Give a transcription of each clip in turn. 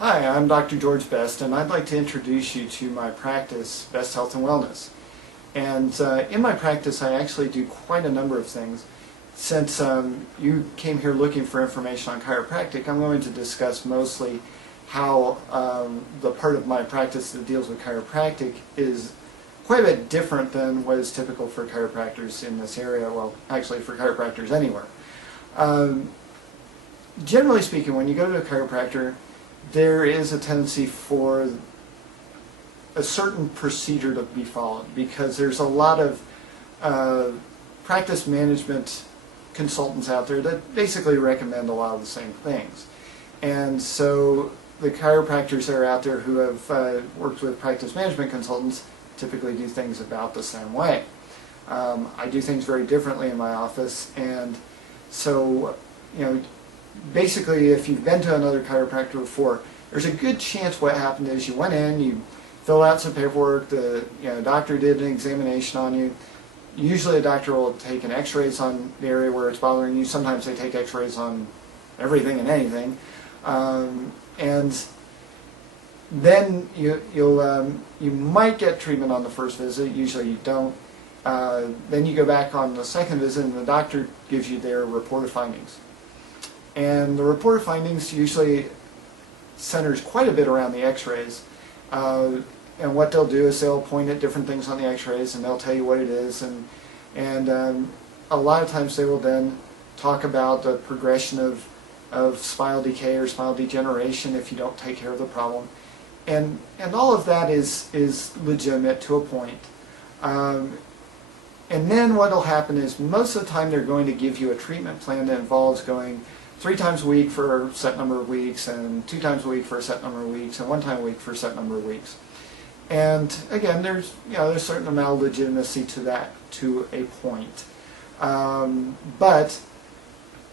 Hi, I'm Dr. George Best, and I'd like to introduce you to my practice, Best Health and Wellness. And in my practice, I actually do quite a number of things. Since you came here looking for information on chiropractic, I'm going to discuss mostly how the part of my practice that deals with chiropractic is quite a bit different than what is typical for chiropractors in this area, well, actually for chiropractors anywhere. Generally speaking, when you go to a chiropractor, there is a tendency for a certain procedure to be followed because there's a lot of practice management consultants out there that basically recommend a lot of the same things. And so the chiropractors that are out there who have worked with practice management consultants typically do things about the same way. I do things very differently in my office, and so, you know, basically, if you've been to another chiropractor before, there's a good chance what happened is you went in, you filled out some paperwork, the doctor did an examination on you. Usually a doctor will take an x-rays on the area where it's bothering you. Sometimes they take x-rays on everything and anything. And then you might get treatment on the first visit. Usually you don't. Then you go back on the second visit and the doctor gives you their report of findings. And the report of findings usually centers quite a bit around the x-rays. And what they'll do is they'll point at different things on the x-rays and they'll tell you what it is. And a lot of times they will then talk about the progression of spinal decay or spinal degeneration if you don't take care of the problem. And all of that is legitimate to a point. And then what will happen is most of the time they're going to give you a treatment plan that involves going 3 times a week for a set number of weeks, and 2 times a week for a set number of weeks, and 1 time a week for a set number of weeks. And again, there's a certain amount of legitimacy to that to a point. But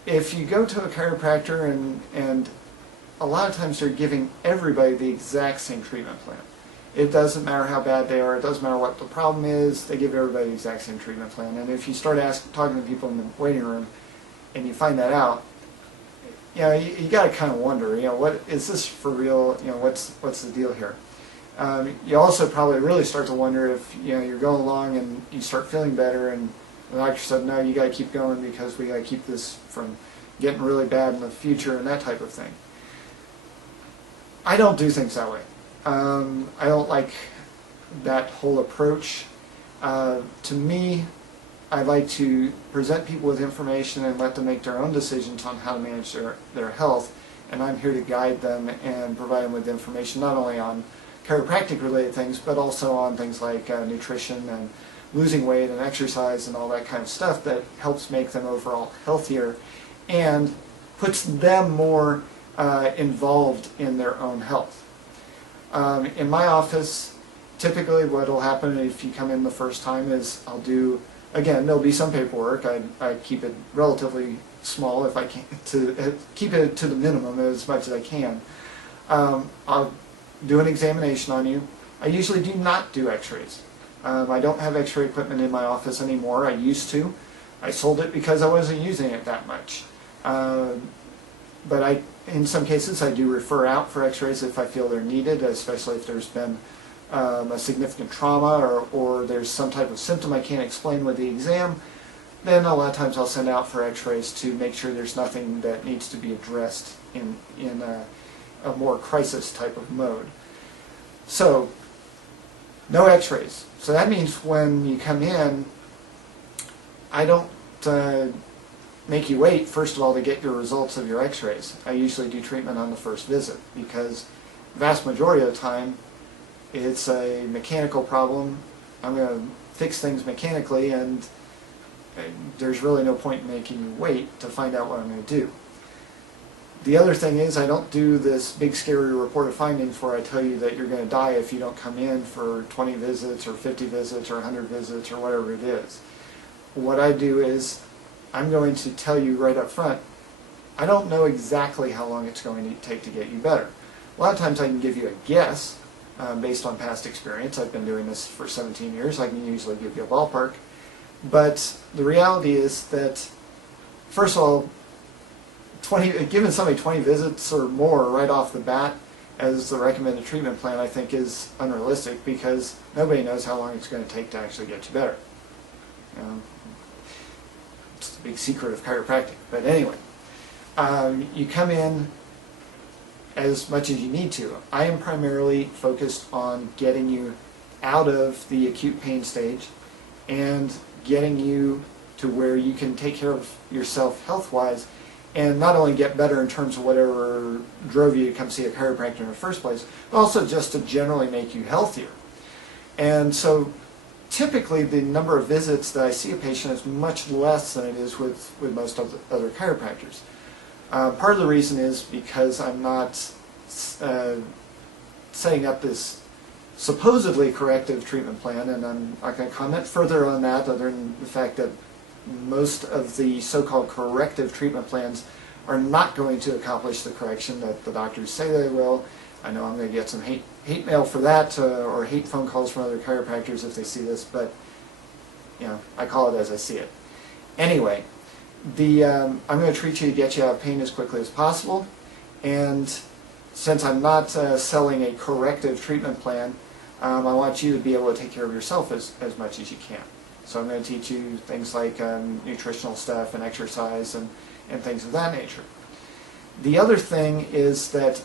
if you go to a chiropractor and a lot of times they're giving everybody the exact same treatment plan. It doesn't matter how bad they are, it doesn't matter what the problem is, they give everybody the exact same treatment plan. And if you start talking to people in the waiting room and you find that out, you got to kind of wonder, what is this for real? What's the deal here? You also probably really start to wonder if you're going along and you start feeling better, and the doctor said, no, you got to keep going because we got to keep this from getting really bad in the future and that type of thing. I don't do things that way. I don't like that whole approach. To me, I like to present people with information and let them make their own decisions on how to manage their health, and I'm here to guide them and provide them with information not only on chiropractic related things but also on things like nutrition and losing weight and exercise and all that kind of stuff that helps make them overall healthier and puts them more involved in their own health. In my office, typically what will happen if you come in the first time is I'll do, again, there'll be some paperwork. I keep it relatively small if I can, to keep it to the minimum as much as I can. I'll do an examination on you. I usually do not do x-rays. I don't have x-ray equipment in my office anymore. I used to. I sold it because I wasn't using it that much. But in some cases I do refer out for x-rays if I feel they're needed, especially if there's been a significant trauma or there's some type of symptom I can't explain with the exam. Then a lot of times I'll send out for x-rays to make sure there's nothing that needs to be addressed in a more crisis type of mode. So, no x-rays. So that means when you come in, I don't make you wait, first of all, to get your results of your x-rays. I usually do treatment on the first visit because the vast majority of the time it's a mechanical problem. I'm going to fix things mechanically, and there's really no point in making you wait to find out what I'm going to do. The other thing is I don't do this big scary report of findings where I tell you that you're going to die if you don't come in for 20 visits or 50 visits or 100 visits or whatever it is. What I do is I'm going to tell you right up front, I don't know exactly how long it's going to take to get you better. A lot of times I can give you a guess based on past experience. I've been doing this for 17 years. I can usually give you a ballpark. But the reality is that, first of all, giving somebody 20 visits or more right off the bat as the recommended treatment plan, I think is unrealistic because nobody knows how long it's going to take to actually get you better. It's the big secret of chiropractic. But anyway, you come in as much as you need to. I am primarily focused on getting you out of the acute pain stage and getting you to where you can take care of yourself health-wise and not only get better in terms of whatever drove you to come see a chiropractor in the first place, but also just to generally make you healthier. And so typically the number of visits that I see a patient is much less than it is with most of the other chiropractors. Part of the reason is because I'm not setting up this supposedly corrective treatment plan, and I'm not going to comment further on that other than the fact that most of the so-called corrective treatment plans are not going to accomplish the correction that the doctors say they will. I know I'm going to get some hate mail for that, or hate phone calls from other chiropractors if they see this, but I call it as I see it. Anyway, I'm going to treat you to get you out of pain as quickly as possible, and since I'm not selling a corrective treatment plan, I want you to be able to take care of yourself as much as you can. So I'm going to teach you things like nutritional stuff and exercise and things of that nature. The other thing is that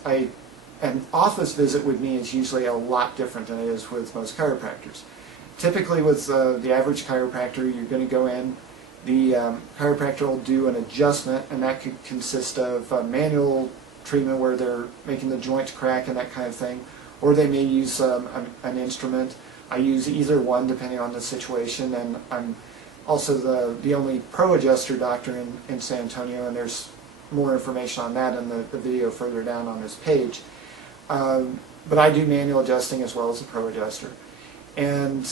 an office visit with me is usually a lot different than it is with most chiropractors. Typically with the average chiropractor, you're going to go in, the chiropractor will do an adjustment, and that could consist of manual treatment where they're making the joints crack and that kind of thing, or they may use an instrument. I use either one depending on the situation, and I'm also the only pro adjuster doctor in San Antonio, and there's more information on that in the video further down on this page. But I do manual adjusting as well as a pro adjuster, and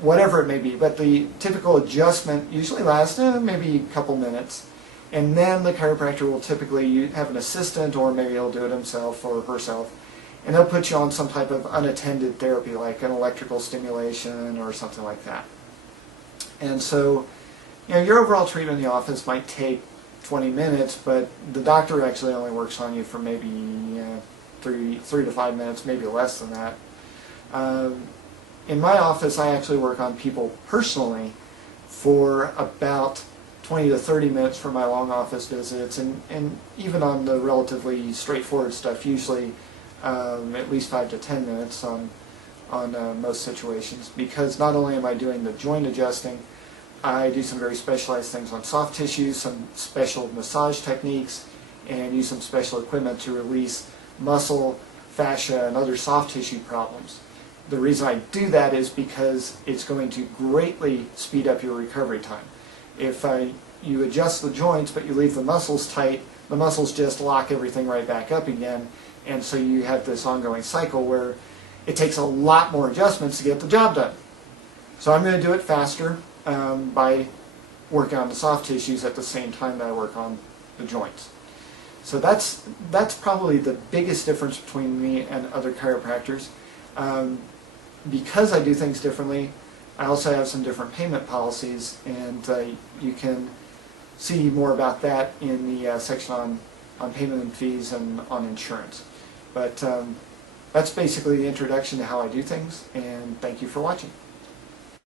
whatever it may be, but the typical adjustment usually lasts maybe a couple minutes, and then the chiropractor will typically have an assistant, or maybe he'll do it himself or herself, and they'll put you on some type of unattended therapy like an electrical stimulation or something like that. And so your overall treatment in the office might take 20 minutes, but the doctor actually only works on you for maybe 3 to 5 minutes, maybe less than that. In my office, I actually work on people personally for about 20 to 30 minutes for my long office visits, and even on the relatively straightforward stuff, usually at least 5 to 10 minutes on most situations, because not only am I doing the joint adjusting, I do some very specialized things on soft tissue, some special massage techniques, and use some special equipment to release muscle, fascia, and other soft tissue problems. The reason I do that is because it's going to greatly speed up your recovery time. If you adjust the joints but you leave the muscles tight, the muscles just lock everything right back up again, and so you have this ongoing cycle where it takes a lot more adjustments to get the job done. So I'm going to do it faster by working on the soft tissues at the same time that I work on the joints. So that's probably the biggest difference between me and other chiropractors. Because I do things differently, I also have some different payment policies, and you can see more about that in the section on payment and fees and on insurance. But that's basically the introduction to how I do things, and thank you for watching.